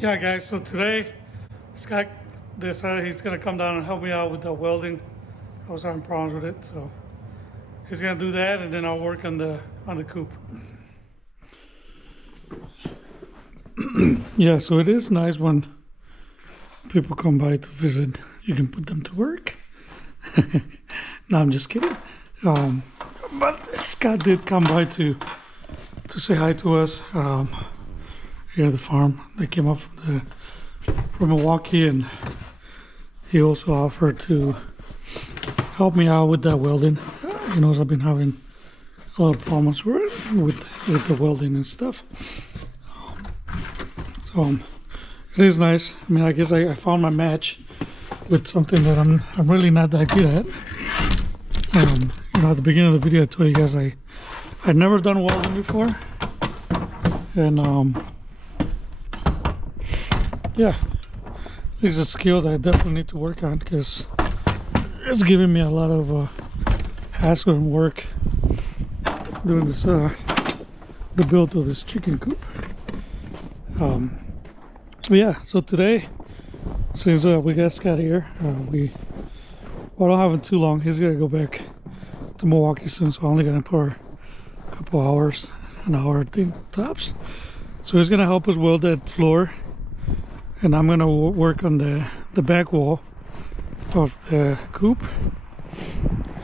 Yeah, guys, so today Scott decided he's gonna come down and help me out with the welding. I was having problems with it, so he's gonna do that, and then I'll work on the Coop. Yeah, so it is nice when people come by to visit. You can put them to work. No, I'm just kidding. But Scott did come by to say hi to us here at the farm. They came up from Milwaukee, and he also offered to help me out with that welding. He knows I've been having a lot of problems with the welding and stuff. So it is nice. I mean, I guess I found my match with something that I'm really not that good at. You know, at the beginning of the video, I told you guys I'd never done welding before, and yeah, it's a skill that I definitely need to work on because it's giving me a lot of hassle and work doing this the build of this chicken coop. Yeah, so today, since we got Scott here, I don't have him too long. He's gonna go back to Milwaukee soon, so I'm only gonna pour a couple hours, an hour I think tops. So he's gonna help us weld that floor, and I'm gonna work on the back wall of the coop.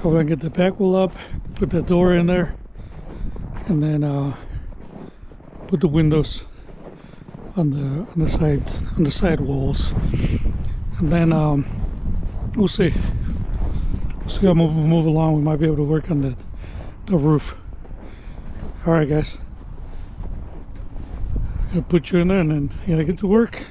Hope I can get the back wall up, put the door in there, and then put the windows on the side walls, and then we'll see. So we'll move along. We might be able to work on the roof. All right, guys. I'm gonna put you in there, and then you gotta get to work.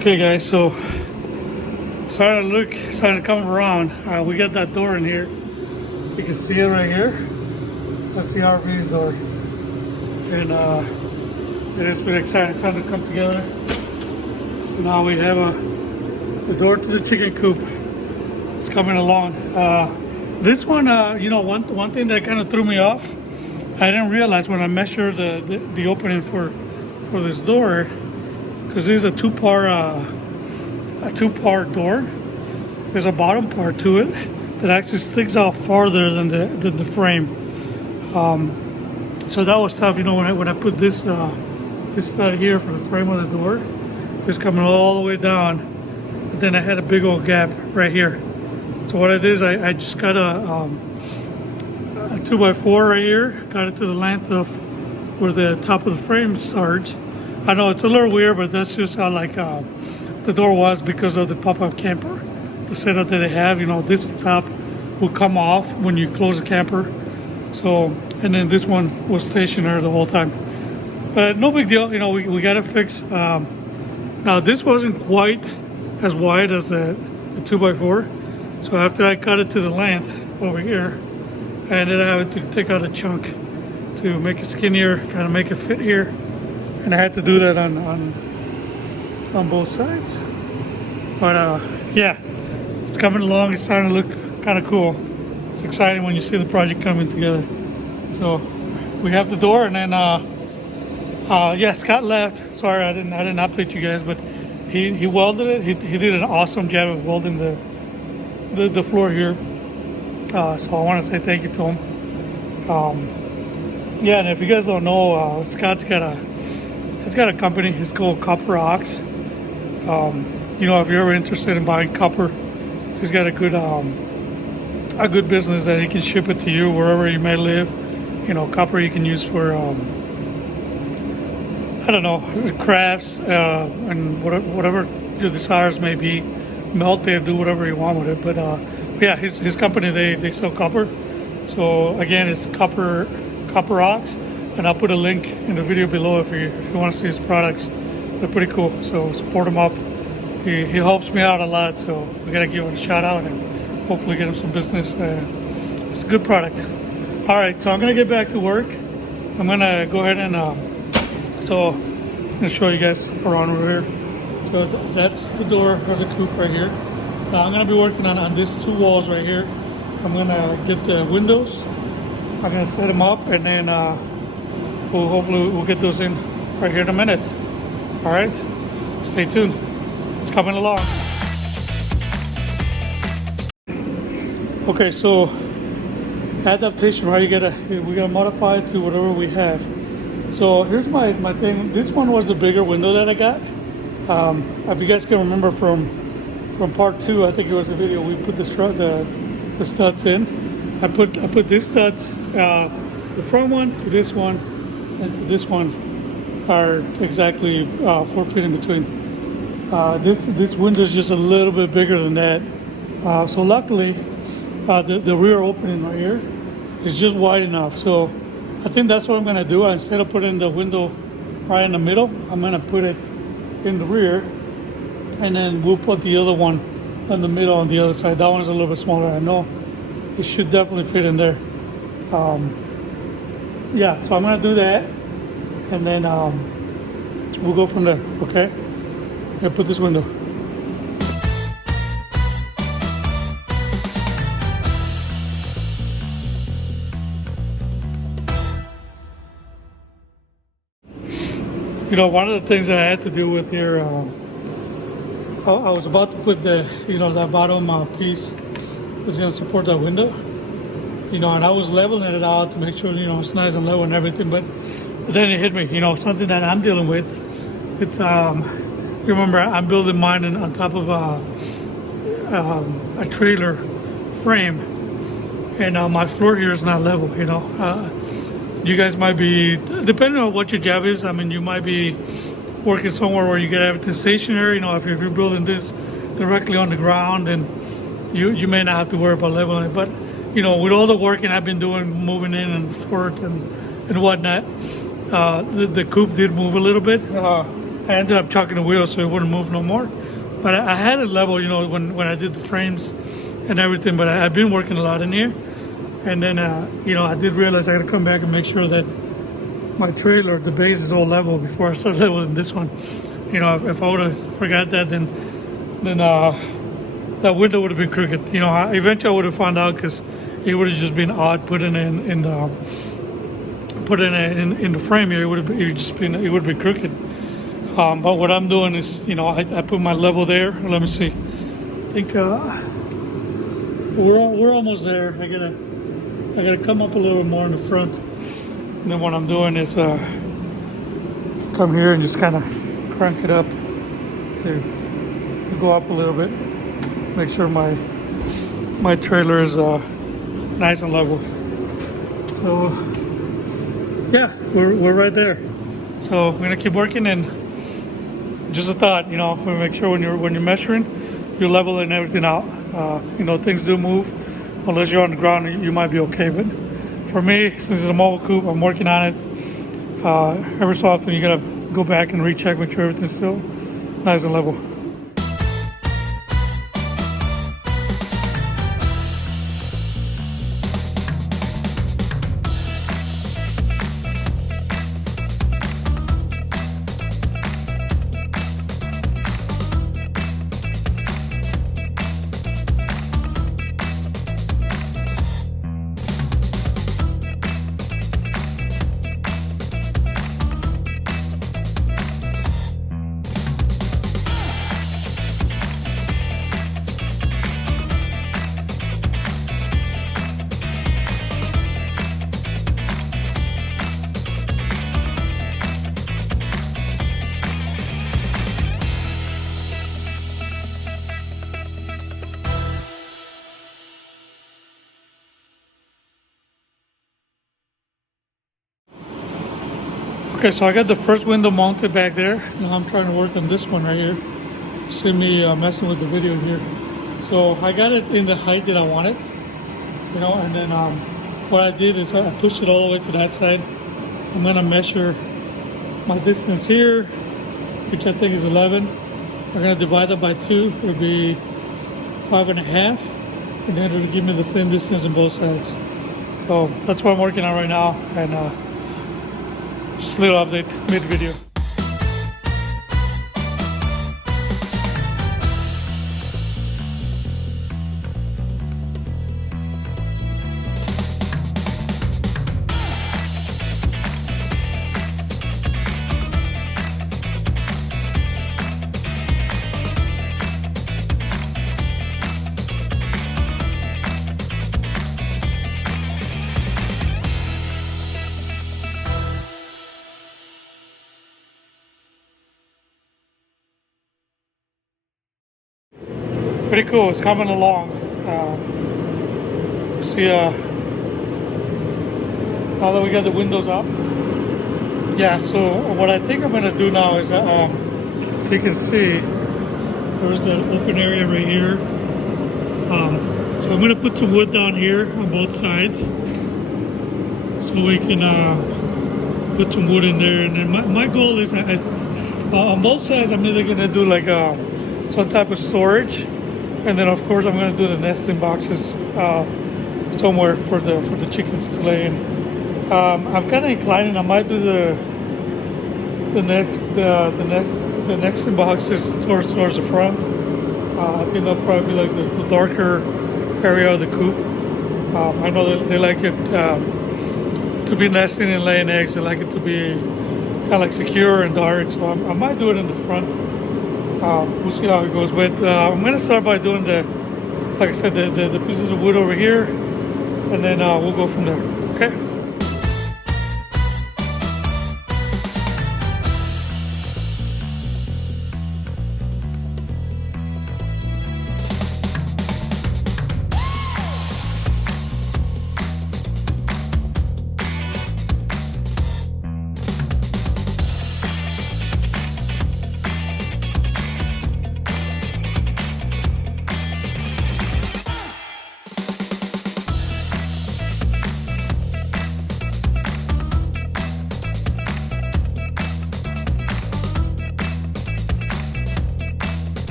Okay, guys, so starting to come around. We got that door in here. You can see it right here. That's the RV's door, and it has been exciting. It's starting to come together. So now we have the door to the chicken coop. It's coming along. This one, you know, one thing that kind of threw me off. I didn't realize when I measured the opening for this door, because this is a two-part door. There's a bottom part to it that actually sticks out farther than the frame. So that was tough, you know, when I put this stud here for the frame of the door. It's coming all the way down, but then I had a big old gap right here. So what I did is I just got a 2x4 right here, got it to the length of where the top of the frame starts. I know it's a little weird, but that's just how like the door was because of the pop-up camper, the setup that they have. You know, this top will come off when you close the camper. So, and then this one was stationary the whole time. But no big deal. You know, we got it fixed. Now this wasn't quite as wide as the 2x4. So after I cut it to the length over here, I ended up having to take out a chunk to make it skinnier, kind of make it fit here. And I had to do that on both sides. But yeah, it's coming along. It's starting to look kind of cool. It's exciting when you see the project coming together. So we have the door, and then yeah, Scott left. Sorry, I didn't update you guys, but he welded it. He did an awesome job of welding the floor here. So I want to say thank you to him. Yeah, and if you guys don't know, Scott's got a company. It's called Copper Ox. You know, if you're ever interested in buying copper, he's got a good business that he can ship it to you wherever you may live. You know, copper you can use for I don't know, crafts and whatever your desires may be. Melt it, do whatever you want with it. But yeah, his company they sell copper. So again, it's Copper Ox, and I'll put a link in the video below if you want to see his products. They're pretty cool. So support him up. He helps me out a lot. So we gotta give him a shout out and hopefully get him some business. It's a good product. All right, so I'm gonna get back to work. I'm gonna go ahead and so I'm gonna show you guys around over here. So that's the door of the Coop right here. Now I'm gonna be working on these two walls right here. I'm gonna get the windows. I'm gonna set them up, and then hopefully we'll get those in right here in a minute. All right, stay tuned. It's coming along. Okay, so adaptation, right? We gotta modify it to whatever we have. So here's my thing. This one was the bigger window that I got. If you guys can remember from part 2, I think it was the video, we put the studs in. I put these studs, the front one to this one and to this one are exactly 4 feet in between. This window is just a little bit bigger than that. So luckily, the rear opening right here is just wide enough. So I think that's what I'm gonna do. Instead of putting the window right in the middle, I'm gonna put it in the rear, and then we'll put the other one in the middle on the other side. That one's a little bit smaller. I know it should definitely fit in there. Yeah, so I'm gonna do that, and then we'll go from there. Okay, I put this window. You know, one of the things that I had to do with here, I was about to put that bottom piece is going to support that window. You know, and I was leveling it out to make sure, it's nice and level and everything. But then it hit me, something that I'm dealing with. It's, remember, I'm building mine on top of a trailer frame. And my floor here is not level, You guys might be, depending on what your job is, I mean, you might be working somewhere where you get everything stationary. If you're building this directly on the ground, then you may not have to worry about leveling it. But, with all the working I've been doing, moving in and forth and whatnot, the Coop did move a little bit. I ended up chucking the wheel so it wouldn't move no more. But I had it level, when I did the frames and everything. But I've been working a lot in here. And then, I did realize I got to come back and make sure that my trailer, the base is all level before I start leveling this one. If I would have forgot that, then that window would have been crooked. Eventually I would have found out because it would have just been odd putting it in the frame here. It would have been crooked. But what I'm doing is, I put my level there. Let me see. I think we're almost there. I gotta come up a little more in the front, and then what I'm doing is come here and just kind of crank it up to go up a little bit, make sure my trailer is nice and level. So yeah, we're right there. So we're gonna keep working, and Just a thought, make sure when you're measuring, you're leveling everything out. Things do move. Unless you're on the ground, you might be okay. But for me, since it's a mobile coop, I'm working on it. Every so often, you gotta go back and recheck, make sure everything's still nice and level. Okay, so I got the first window mounted back there. Now I'm trying to work on this one right here. See me messing with the video here. So I got it in the height that I wanted, and then what I did is I pushed it all the way to that side. I'm gonna measure my distance here, which I think is 11. I'm gonna divide that by 2, it'll be 5.5, and then it'll give me the same distance on both sides. So that's what I'm working on right now, and just a little update mid-video. Pretty cool, it's coming along. See, now that we got the windows up. Yeah, so what I think I'm gonna do now is, if you can see, there's the open area right here. So I'm gonna put some wood down here on both sides, so we can put some wood in there. And then my goal is, on both sides, I'm either gonna do like some type of storage. And then of course I'm going to do the nesting boxes somewhere for the chickens to lay in. I'm kind of inclining. I might do the nesting boxes towards the front. I think that'll probably be like the darker area of the coop. I know they like it to be nesting and laying eggs. They like it to be kind of like secure and dark. So I might do it in the front. We'll see how it goes, but I'm gonna start by doing like I said, the pieces of wood over here, and then we'll go from there. Okay.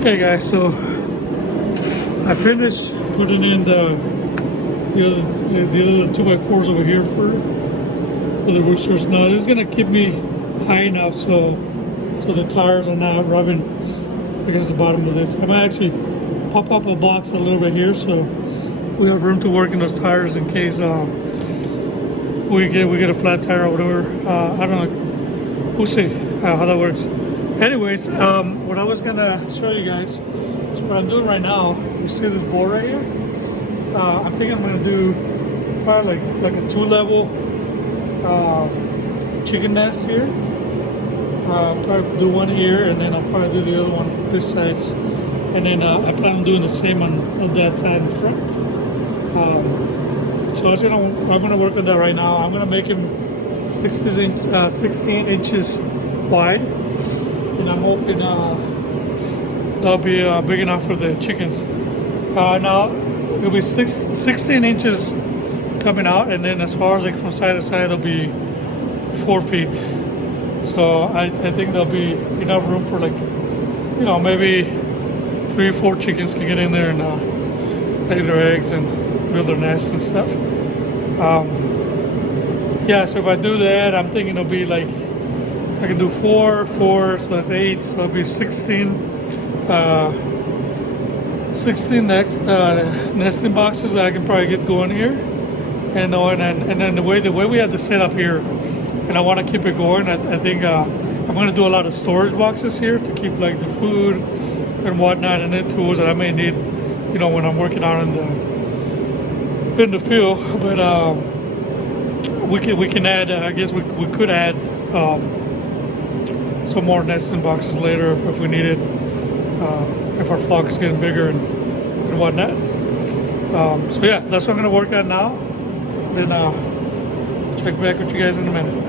Okay guys, so I finished putting in the other 2x4s over here for the roosters. Now this is gonna keep me high enough so the tires are not rubbing against the bottom of this. I might actually pop up a box a little bit here so we have room to work in those tires in case we get a flat tire or whatever. I don't know. We'll see how that works. Anyways, what I was gonna show you guys is what I'm doing right now. You see this board right here? I'm thinking I'm gonna do probably like a 2-level chicken nest here. Probably do one here, and then I'll probably do the other one this side. And then I plan on doing the same on that side in front. So I'm gonna work on that right now. I'm gonna make him 16 inches wide, and I'm hoping that'll be big enough for the chickens. Now it'll be 16 inches coming out, and then as far as like from side to side, it'll be 4 feet. So I think there'll be enough room for, like, you know, maybe 3 or 4 chickens can get in there and lay their eggs and build their nests and stuff. Yeah, so if I do that, I'm thinking it'll be like, I can do 4, so that's 8, so it'll be 16 nesting boxes that I can probably get going here. And then the way we have the setup here, and I want to keep it going, I think I'm going to do a lot of storage boxes here to keep like the food and whatnot, and the tools that I may need, you know, when I'm working out in the field. But we can add, I guess we could add some more nesting boxes later if we need it, if our flock is getting bigger and whatnot. So yeah, that's what I'm going to work on now. Then check back with you guys in a minute.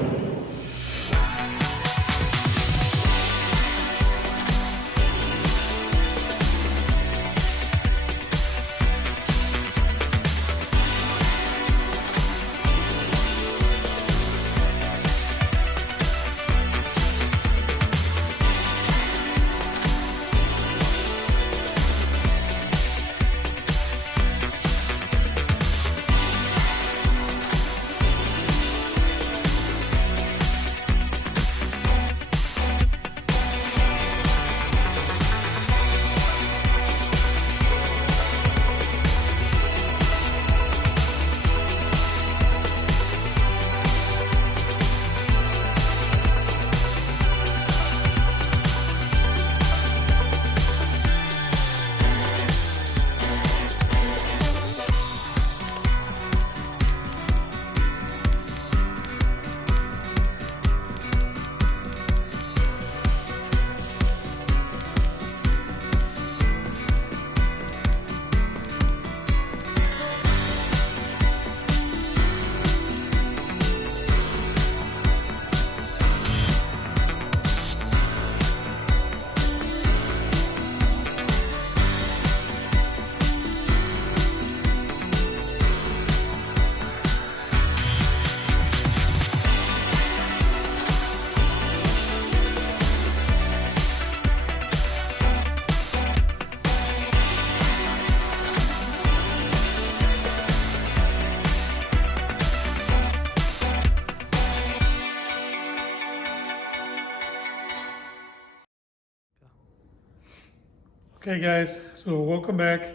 Okay guys, so welcome back. I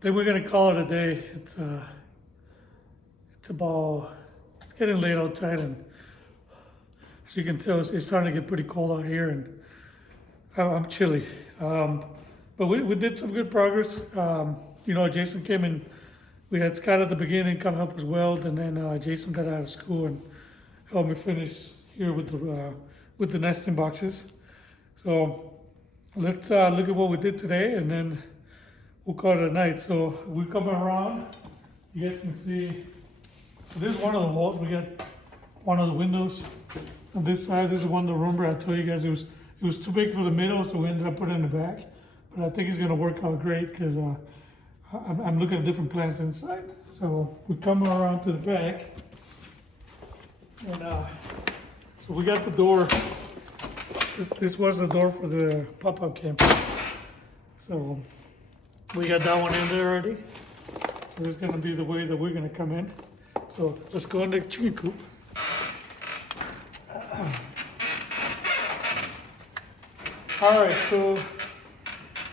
think we're gonna call it a day. It's getting late outside, and as you can tell, it's starting to get pretty cold out here, and I'm chilly. But we did some good progress. You know, Jason came in. We had Scott at the beginning come help us weld, and then Jason got out of school and helped me finish here with the nesting boxes. So let's look at what we did today, and then we'll call it a night. So we come around, you guys can see, so this is one of the walls. We got one of the windows on this side. This is one of the room where I told you guys it was too big for the middle, so we ended up putting it in the back. But I think it's gonna work out great because I'm looking at different plans inside. So we come around to the back, and so we got the door. This was the door for the pop-up camper. So we got that one in there already. So this is gonna be the way that we're gonna come in. So let's go in the chicken coop. All right, so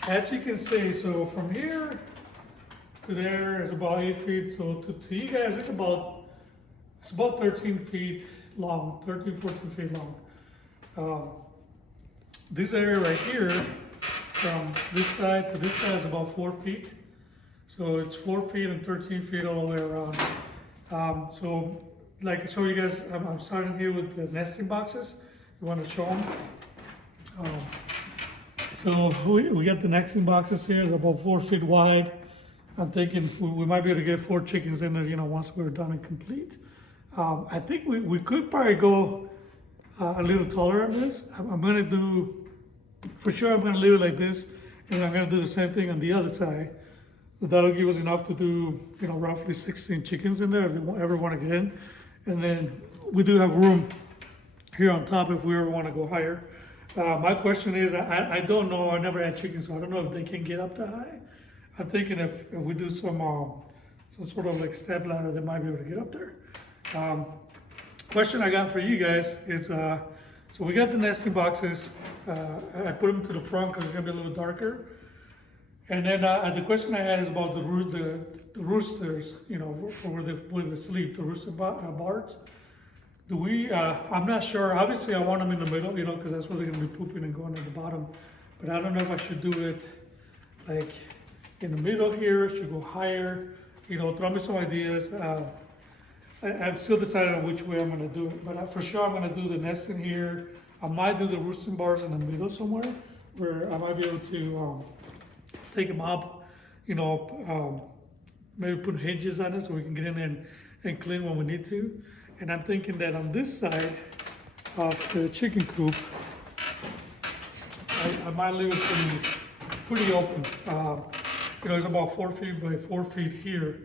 as you can see, so from here to there is about 8 feet. So to you guys, it's about 13 feet long, 13, 14 feet long. this area right here, from this side to this side is about 4 feet. So it's 4 feet and 13 feet all the way around. So like I showed you guys, I'm starting here with the nesting boxes. You want to show them? So we got the nesting boxes here, they're about 4 feet wide. I'm thinking we might be able to get 4 chickens in there, you know, once we're done and complete. I think we could probably go a little taller on this. I'm gonna do, for sure I'm gonna leave it like this, and I'm gonna do the same thing on the other side. So that'll give us enough to do, you know, roughly 16 chickens in there if they ever wanna get in. And then we do have room here on top if we ever wanna go higher. My question is, I don't know, I never had chickens, so I don't know if they can get up that high. I'm thinking if we do some sort of like step ladder, they might be able to get up there. Question I got for you guys is, so we got the nesting boxes. I put them to the front because it's gonna be a little darker. And then the question I had is about the roosters, you know, for where they sleep, the rooster bars. Do we, I'm not sure, obviously I want them in the middle, you know, because that's where they're gonna be pooping and going at the bottom. But I don't know if I should do it like in the middle here, should go higher, you know, throw me some ideas. I've still decided on which way I'm gonna do it, but for sure I'm gonna do the nesting here. I might do the roosting bars in the middle somewhere, where I might be able to take them up, you know, maybe put hinges on it so we can get in there and clean when we need to. And I'm thinking that on this side of the chicken coop, I might leave it pretty open. You know, it's about 4 feet by 4 feet here.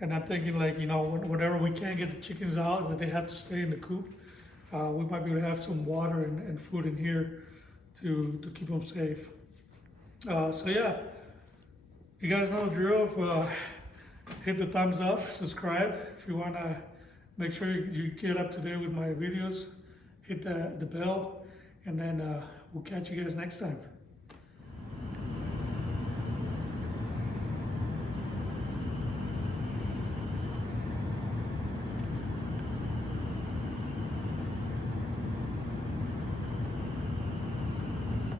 And I'm thinking like, you know, whenever we can't get the chickens out, that they have to stay in the coop, we might be able to have some water and food in here to keep them safe. So yeah, you guys know the drill. Hit the thumbs up, subscribe. If you want to make sure you get up to date with my videos, hit the bell, and then we'll catch you guys next time.